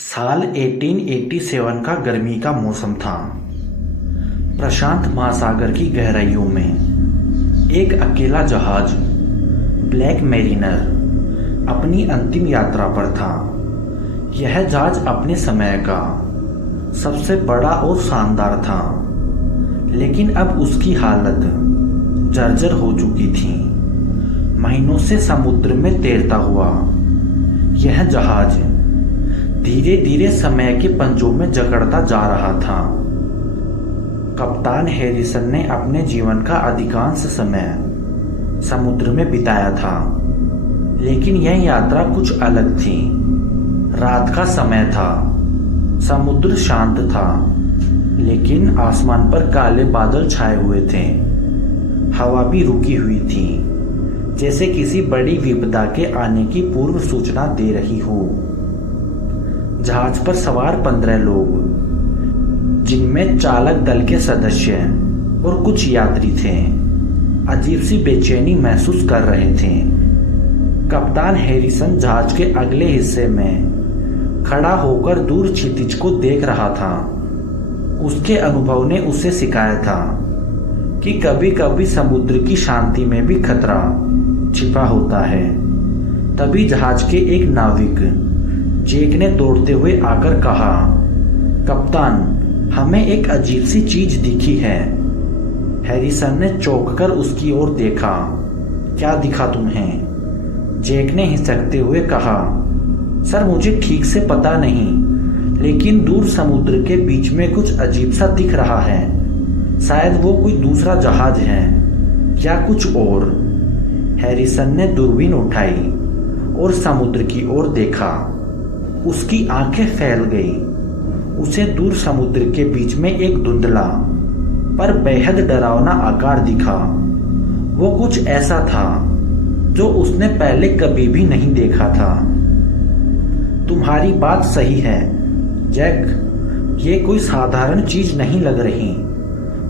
साल 1887 का गर्मी का मौसम था। प्रशांत महासागर की गहराइयों में एक अकेला जहाज ब्लैक मेरिनर अपनी अंतिम यात्रा पर था। यह जहाज अपने समय का सबसे बड़ा और शानदार था, लेकिन अब उसकी हालत जर्जर हो चुकी थी। महीनों से समुद्र में तैरता हुआ यह जहाज धीरे धीरे समय के पंजों में जकड़ता जा रहा था। कप्तान हैरिसन ने अपने जीवन का अधिकांश समय समुद्र में बिताया था, लेकिन यह यात्रा कुछ अलग थी। रात का समय था, समुद्र शांत था, लेकिन आसमान पर काले बादल छाए हुए थे। हवा भी रुकी हुई थी, जैसे किसी बड़ी विपदा के आने की पूर्व सूचना दे रही हो। जहाज पर सवार 15 लोग, जिनमें चालक दल के सदस्य और कुछ यात्री थे, अजीब सी बेचैनी महसूस कर रहे थे। कप्तान हैरिसन जहाज के अगले हिस्से में खड़ा होकर दूर क्षितिज को देख रहा था। उसके अनुभव ने उसे सिखाया था कि कभी कभी समुद्र की शांति में भी खतरा छिपा होता है। तभी जहाज के एक नाविक जैक ने दौड़ते हुए आकर कहा, कप्तान, हमें एक अजीब सी चीज दिखी है। हैरिसन ने चौंक कर उसकी ओर देखा। क्या दिखा तुम्हें? जैक ने हिचकते हुए कहा, सर, मुझे ठीक से पता नहीं, लेकिन दूर समुद्र के बीच में कुछ अजीब सा दिख रहा है। शायद वो कोई दूसरा जहाज है या कुछ और। हैरिसन ने दूरबीन उठाई और समुद्र की ओर देखा। उसकी आंखें फैल गई। उसे दूर समुद्र के बीच में एक धुंधला पर बेहद डरावना आकार दिखा। वो कुछ ऐसा था जो उसने पहले कभी भी नहीं देखा था। तुम्हारी बात सही है जैक, ये कोई साधारण चीज नहीं लग रही,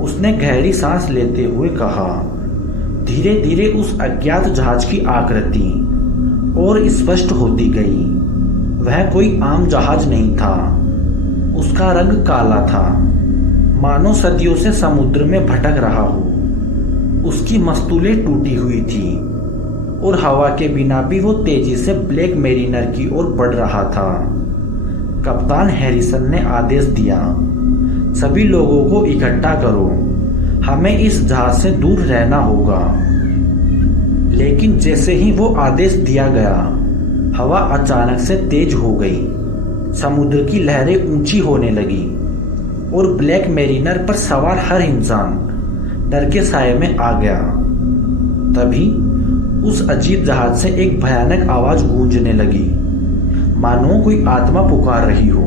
उसने गहरी सांस लेते हुए कहा। धीरे धीरे उस अज्ञात जहाज की आकृति और स्पष्ट होती गई। वह कोई आम जहाज नहीं था। उसका रंग काला था, मानो सदियों से समुद्र में भटक रहा हो। उसकी मस्तूलें टूटी हुई थी और हवा के बिना भी वो तेजी से ब्लैक मेरिनर की ओर बढ़ रहा था। कप्तान हैरिसन ने आदेश दिया, सभी लोगों को इकट्ठा करो, हमें इस जहाज से दूर रहना होगा। लेकिन जैसे ही वो आदेश दिया गया, हवा अचानक से तेज हो गई। समुद्र की लहरें ऊंची होने लगी और ब्लैक मेरिनर पर सवार हर इंसान डर के साये में आ गया। तभी उस अजीब जहाज से एक भयानक आवाज गूंजने लगी, मानो कोई आत्मा पुकार रही हो।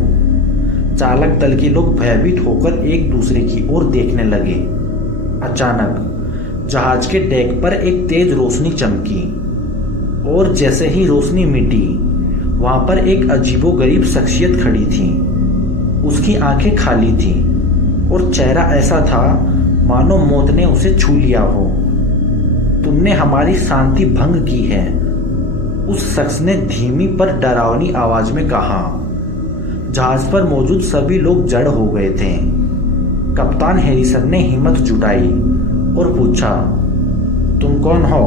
चालक दल के लोग भयभीत होकर एक दूसरे की ओर देखने लगे। अचानक जहाज के डेक पर एक तेज रोशनी चमकी और जैसे ही रोशनी मिटी, वहां पर एक अजीबोगरीब शख्सियत खड़ी थी। उसकी आंखें खाली थी और चेहरा ऐसा था मानो मौत ने उसे छू लिया हो। तुमने हमारी शांति भंग की है, उस शख्स ने धीमी पर डरावनी आवाज में कहा। जहाज पर मौजूद सभी लोग जड़ हो गए थे। कप्तान हैरिसन ने हिम्मत जुटाई और पूछा, तुम कौन हो?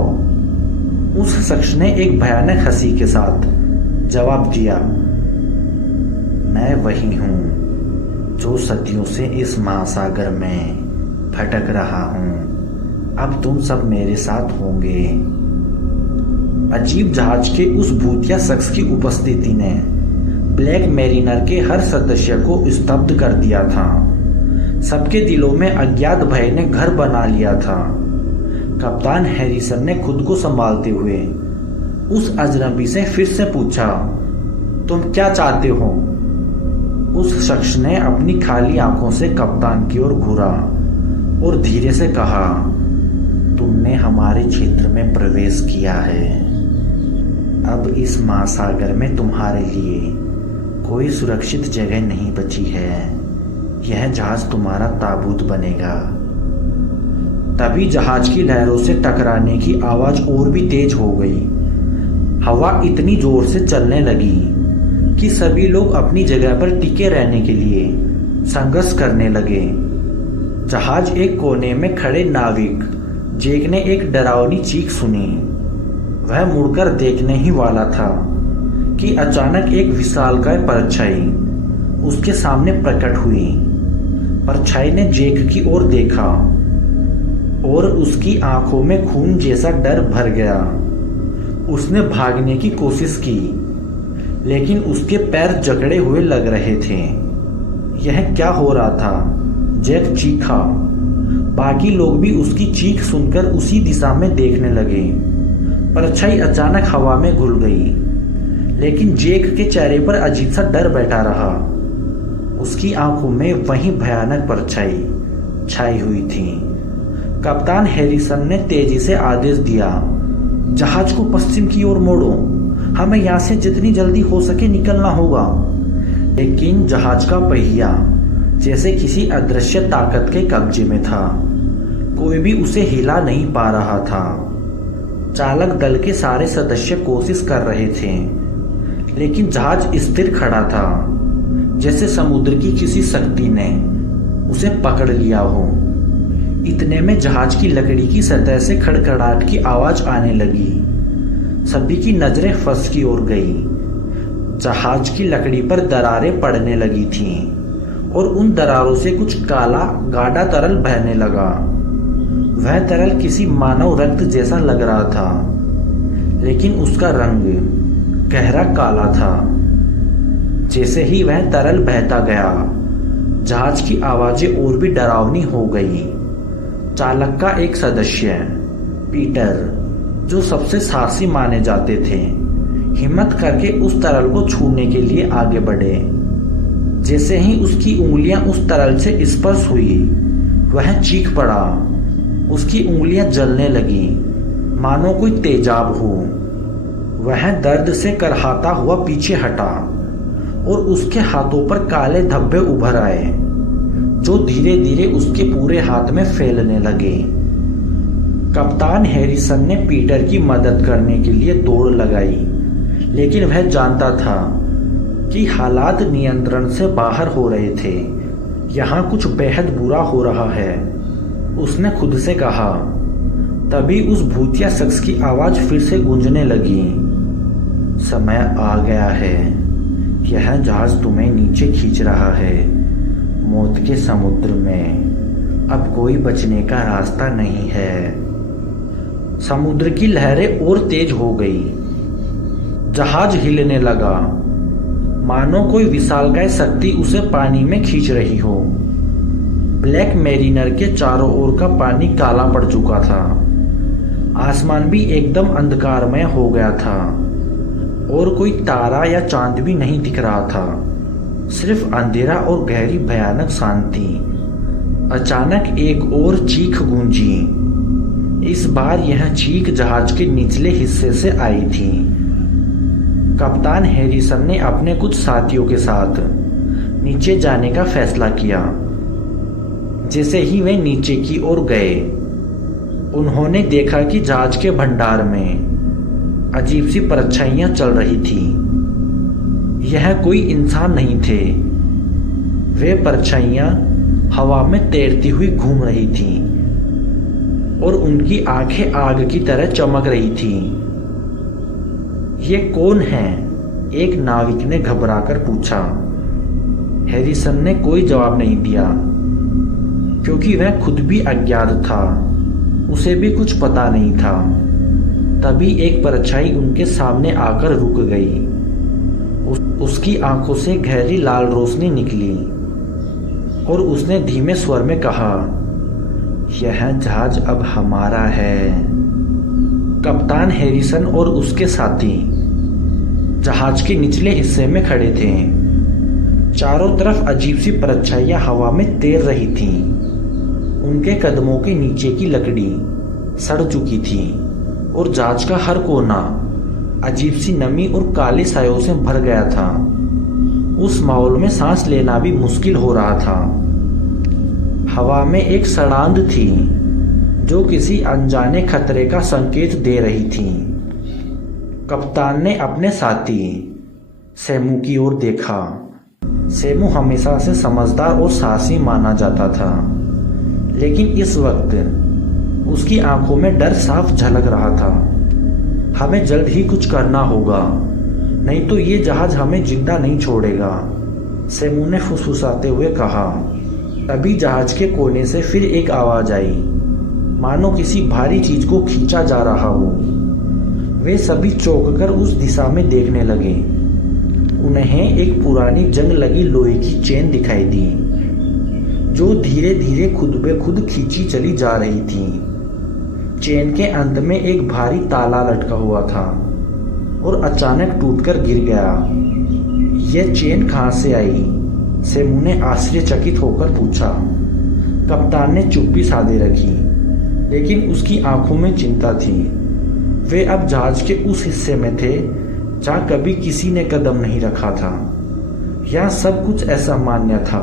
उस शख्स ने एक भयानक हंसी के साथ जवाब दिया, मैं वही हूं जो सदियों से इस महासागर में भटक रहा हूं। अब तुम सब मेरे साथ होंगे। अजीब जहाज के उस भूतिया शख्स की उपस्थिति ने ब्लैक मेरिनर के हर सदस्य को स्तब्ध कर दिया था। सबके दिलों में अज्ञात भय ने घर बना लिया था। कप्तान हैरिसन ने खुद को संभालते हुए उस अजनबी से फिर से पूछा, तुम क्या चाहते हो? उस शख्स ने अपनी खाली आंखों से कप्तान की ओर घूरा और धीरे से कहा, तुमने हमारे क्षेत्र में प्रवेश किया है। अब इस महासागर में तुम्हारे लिए कोई सुरक्षित जगह नहीं बची है। यह जहाज तुम्हारा ताबूत बनेगा। तभी जहाज की लहरों से टकराने की आवाज और भी तेज हो गई। हवा इतनी जोर से चलने लगी कि सभी लोग अपनी जगह पर टिके रहने के लिए संघर्ष करने लगे। जहाज एक कोने में खड़े नाविक जैक ने एक डरावनी चीख सुनी। वह मुड़कर देखने ही वाला था कि अचानक एक विशालकाय परछाई उसके सामने प्रकट हुई। परछाई ने जैक की ओर देखा और उसकी आंखों में खून जैसा डर भर गया। उसने भागने की कोशिश की, लेकिन उसके पैर जकड़े हुए लग रहे थे। यह क्या हो रहा था? जैक चीखा। बाकी लोग भी उसकी चीख सुनकर उसी दिशा में देखने लगे। परछाई अचानक हवा में घुल गई, लेकिन जैक के चेहरे पर अजीब सा डर बैठा रहा। उसकी आंखों में वही भयानक परछाई छाई हुई थी। कप्तान हैरिसन ने तेजी से आदेश दिया, जहाज को पश्चिम की ओर मोड़ो, हमें यहाँ से जितनी जल्दी हो सके निकलना होगा। लेकिन जहाज का पहिया जैसे किसी अदृश्य ताकत के कब्जे में था। कोई भी उसे हिला नहीं पा रहा था। चालक दल के सारे सदस्य कोशिश कर रहे थे, लेकिन जहाज स्थिर खड़ा था, जैसे समुद्र की किसी शक्ति ने उसे पकड़ लिया हो। इतने में जहाज की लकड़ी की सतह से खड़खड़ाहट की आवाज आने लगी। सभी की नजरें फंस की ओर गई। जहाज की लकड़ी पर दरारें पड़ने लगी थीं और उन दरारों से कुछ काला गाढ़ा तरल बहने लगा। वह तरल किसी मानव रक्त जैसा लग रहा था, लेकिन उसका रंग गहरा काला था। जैसे ही वह तरल बहता गया, जहाज की आवाजें और भी डरावनी हो गई। चालक का एक सदस्य पीटर, जो सबसे साहसी माने जाते थे, हिम्मत करके उस तरल को छूने के लिए आगे बढ़े। जैसे ही उसकी उंगलियां उस तरल से स्पर्श हुई, वह चीख पड़ा। उसकी उंगलियां जलने लगी, मानो कोई तेजाब हो। वह दर्द से करहाता हुआ पीछे हटा और उसके हाथों पर काले धब्बे उभर आए, जो धीरे धीरे उसके पूरे हाथ में फैलने लगे। कप्तान हैरिसन ने पीटर की मदद करने के लिए दौड़ लगाई, लेकिन वह जानता था कि हालात नियंत्रण से बाहर हो रहे थे। यहाँ कुछ बेहद बुरा हो रहा है, उसने खुद से कहा। तभी उस भूतिया शख्स की आवाज फिर से गूंजने लगी। समय आ गया है, यह जहाज तुम्हें नीचे खींच रहा है, मौत के समुद्र में। अब कोई बचने का रास्ता नहीं है। समुद्र की लहरें और तेज हो गई। जहाज हिलने लगा, मानो कोई विशालकाय शक्ति उसे पानी में खींच रही हो। ब्लैक मैरिनर के चारों ओर का पानी काला पड़ चुका था। आसमान भी एकदम अंधकारमय हो गया था और कोई तारा या चांद भी नहीं दिख रहा था, सिर्फ अंधेरा और गहरी भयानक शांति। अचानक एक और चीख गूंजी। इस बार यह चीख जहाज के निचले हिस्से से आई थी। कप्तान हैरिसन ने अपने कुछ साथियों के साथ नीचे जाने का फैसला किया। जैसे ही वे नीचे की ओर गए, उन्होंने देखा कि जहाज के भंडार में अजीब सी परछाइयां चल रही थी। यह कोई इंसान नहीं थे। वे परछाइयां हवा में तैरती हुई घूम रही थीं और उनकी आंखें आग की तरह चमक रही थीं। ये कौन है? एक नाविक ने घबराकर पूछा। हैरिसन ने कोई जवाब नहीं दिया, क्योंकि वह खुद भी अज्ञात था। उसे भी कुछ पता नहीं था। तभी एक परछाई उनके सामने आकर रुक गई। उसकी आंखों से गहरी लाल रोशनी निकली और उसने धीमे स्वर में कहा, यह जहाज अब हमारा है। कप्तान हैरिसन और उसके साथी जहाज के निचले हिस्से में खड़े थे। चारों तरफ अजीब सी परछाइयां हवा में तैर रही थीं। उनके कदमों के नीचे की लकड़ी सड़ चुकी थी और जहाज का हर कोना अजीब सी नमी और काले सायों से भर गया था। उस माहौल में सांस लेना भी मुश्किल हो रहा था। हवा में एक सड़ांध थी जो किसी अनजाने खतरे का संकेत दे रही थी। कप्तान ने अपने साथी सेमू की ओर देखा। सेमू हमेशा से समझदार और साहसी माना जाता था, लेकिन इस वक्त उसकी आंखों में डर साफ झलक रहा था। हमें जल्द ही कुछ करना होगा, नहीं तो ये जहाज हमें जिंदा नहीं छोड़ेगा, सेमू ने फुसफुसाते हुए कहा। तभी जहाज के कोने से फिर एक आवाज आई, मानो किसी भारी चीज को खींचा जा रहा हो। वे सभी चौंक कर उस दिशा में देखने लगे। उन्हें एक पुरानी जंग लगी लोहे की चेन दिखाई दी, जो धीरे धीरे खुद ब खुद खींची चली जा रही थी। चेन के अंत में एक भारी ताला लटका हुआ था और अचानक टूटकर गिर गया। यह चेन कहाँ से आई? सेमू ने आश्चर्यचकित होकर पूछा। कप्तान ने चुप्पी साधे रखी, लेकिन उसकी आंखों में चिंता थी। वे अब जहाज के उस हिस्से में थे जहाँ कभी किसी ने कदम नहीं रखा था। यहाँ सब कुछ असामान्य था।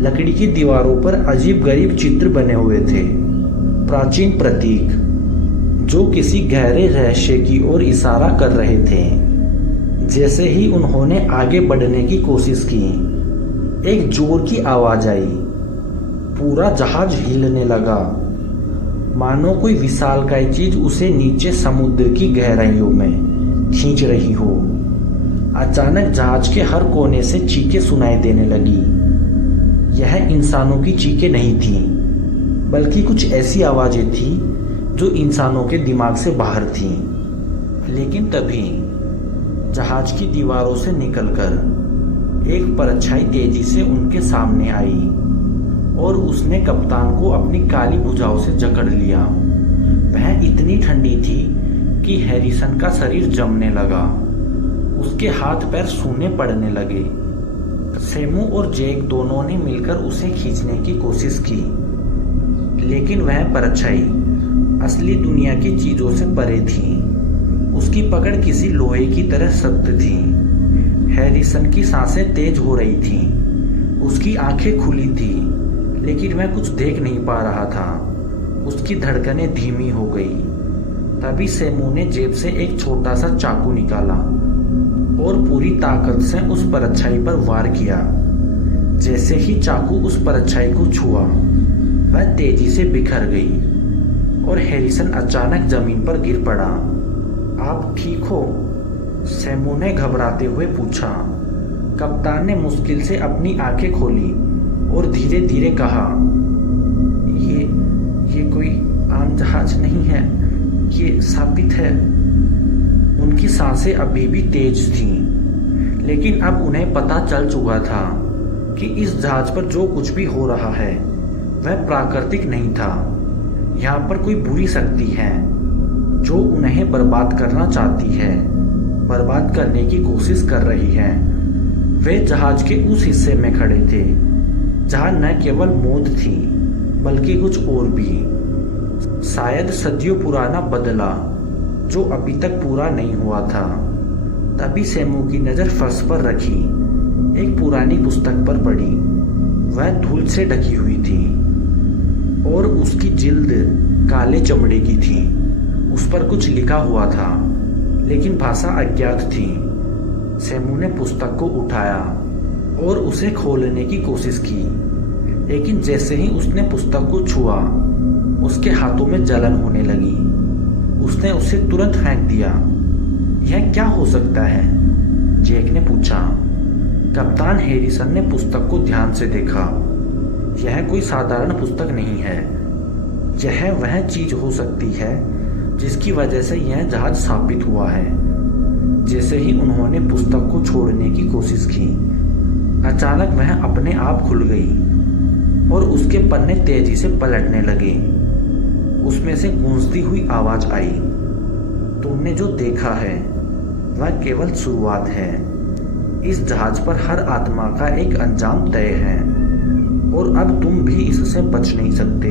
लकड़ी की दीवारों पर अजीब गरीब चित्र बने हुए थे, प्राचीन प्रतीक जो किसी गहरे रहस्य की ओर इशारा कर रहे थे। जैसे ही उन्होंने आगे बढ़ने की कोशिश की, एक जोर की आवाज आई। पूरा जहाज हिलने लगा, मानो कोई विशालकाय चीज उसे नीचे समुद्र की गहराइयों में खींच रही हो। अचानक जहाज के हर कोने से चीखें सुनाई देने लगी। यह इंसानों की चीखें नहीं थीं, बल्कि कुछ ऐसी आवाजें थीं जो इंसानों के दिमाग से बाहर थीं। लेकिन तभी जहाज की दीवारों से निकलकर एक परछाई तेजी से उनके सामने आई और उसने कप्तान को अपनी काली भुजाओं से जकड़ लिया। वह इतनी ठंडी थी कि हैरिसन का शरीर जमने लगा। उसके हाथ पैर सूने पड़ने लगे। सेमू और जैक दोनों ने मिलकर उसे खींचने की कोशिश की, लेकिन वह परछाई असली दुनिया की चीजों से परे थी। उसकी पकड़ किसी लोहे की तरह सख्त थी। हैरिसन की सांसें तेज हो रही थीं। उसकी आंखें खुली थी, लेकिन वह कुछ देख नहीं पा रहा था। उसकी धड़कनें धीमी हो गई। तभी सेमू ने जेब से एक छोटा सा चाकू निकाला और पूरी ताकत से उस परछाई पर वार किया। जैसे ही चाकू उस परछाई को छुआ, वह तेजी से बिखर गई और हैरिसन अचानक जमीन पर गिर पड़ा। आप ठीक हो? सेमू ने घबराते हुए पूछा। कप्तान ने मुश्किल से अपनी आंखें खोली और धीरे धीरे कहा, ये कोई आम जहाज नहीं है, ये साबित है। उनकी सांसें अभी भी तेज थीं, लेकिन अब उन्हें पता चल चुका था कि इस जहाज पर जो कुछ भी हो रहा है वह प्राकृतिक नहीं था। यहाँ पर कोई बुरी शक्ति है जो उन्हें बर्बाद करना चाहती है, बर्बाद करने की कोशिश कर रही है। वे जहाज के उस हिस्से में खड़े थे जहाँ न केवल मौत थी, बल्कि कुछ और भी, शायद सदियों पुराना बदला जो अभी तक पूरा नहीं हुआ था। तभी सेमू की नजर फर्श पर रखी एक पुरानी पुस्तक पर पड़ी। वह धूल से ढकी हुई थी और उसकी जिल्द काले चमड़े की थी। उस पर कुछ लिखा हुआ था, लेकिन भाषा अज्ञात थी। सेमू ने पुस्तक को उठाया और उसे खोलने की कोशिश की, लेकिन जैसे ही उसने पुस्तक को छुआ, उसके हाथों में जलन होने लगी। उसने उसे तुरंत फेंक दिया। यह क्या हो सकता है? जैक ने पूछा। कप्तान हैरिसन ने पुस्तक को ध्यान से देखा। यह कोई साधारण पुस्तक नहीं है। यह वह चीज हो सकती है जिसकी वजह से यह जहाज स्थापित हुआ है। जैसे ही उन्होंने पुस्तक को छोड़ने की कोशिश की, अचानक वह अपने आप खुल गई और उसके पन्ने तेजी से पलटने लगे। उसमें से गूंजती हुई आवाज आई, तुमने जो देखा है वह केवल शुरुआत है। इस जहाज पर हर आत्मा का एक अंजाम तय है और अब तुम भी इससे बच नहीं सकते।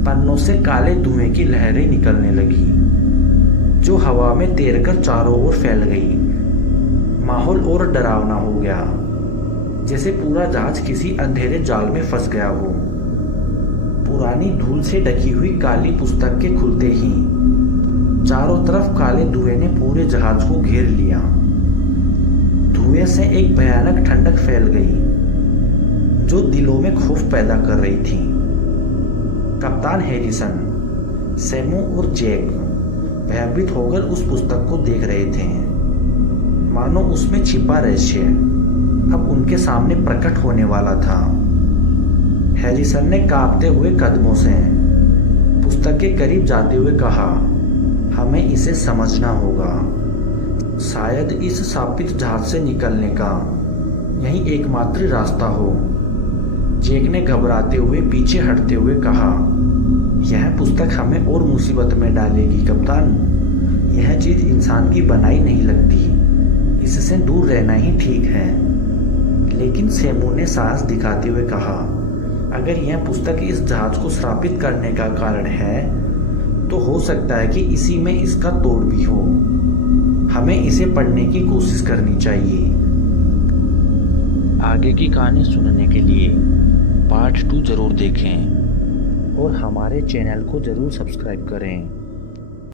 पन्नों से काले धुएं की लहरें निकलने लगी, जो हवा में तैरकर चारों ओर फैल गई। माहौल और डरावना हो गया, जैसे पूरा जहाज किसी अंधेरे जाल में फंस गया हो। पुरानी धूल से ढकी हुई काली पुस्तक के खुलते ही चारों तरफ काले धुएं ने पूरे जहाज को घेर लिया। धुएं से एक भयानक ठंडक फैल गई जो दिलों में खौफ पैदा कर रही थी। कप्तान हैरिसन, सैमू और जैक भयभीत होकर उस पुस्तक को देख रहे थे, मानो उसमें छिपा रहस्य अब उनके सामने प्रकट होने वाला था। हैरिसन ने कांपते हुए कदमों से पुस्तक के करीब जाते हुए कहा, हमें इसे समझना होगा। शायद इस शापित जहाज से निकलने का यही एकमात्र रास्ता हो। जैक ने घबराते हुए पीछे हटते हुए कहा, यह पुस्तक हमें और मुसीबत में डालेगी कप्तान। यह चीज इंसान की बनाई नहीं लगती, इससे दूर रहना ही ठीक है। लेकिन सैमू ने साहस दिखाते हुए कहा, अगर यह पुस्तक इस जहाज को श्रापित करने का कारण है तो हो सकता है कि इसी में इसका तोड़ भी हो। हमें इसे पढ़ने की कोशिश करनी चाहिए। आगे की कहानी सुनने के लिए पार्ट 2 जरूर देखें और हमारे चैनल को जरूर सब्सक्राइब करें।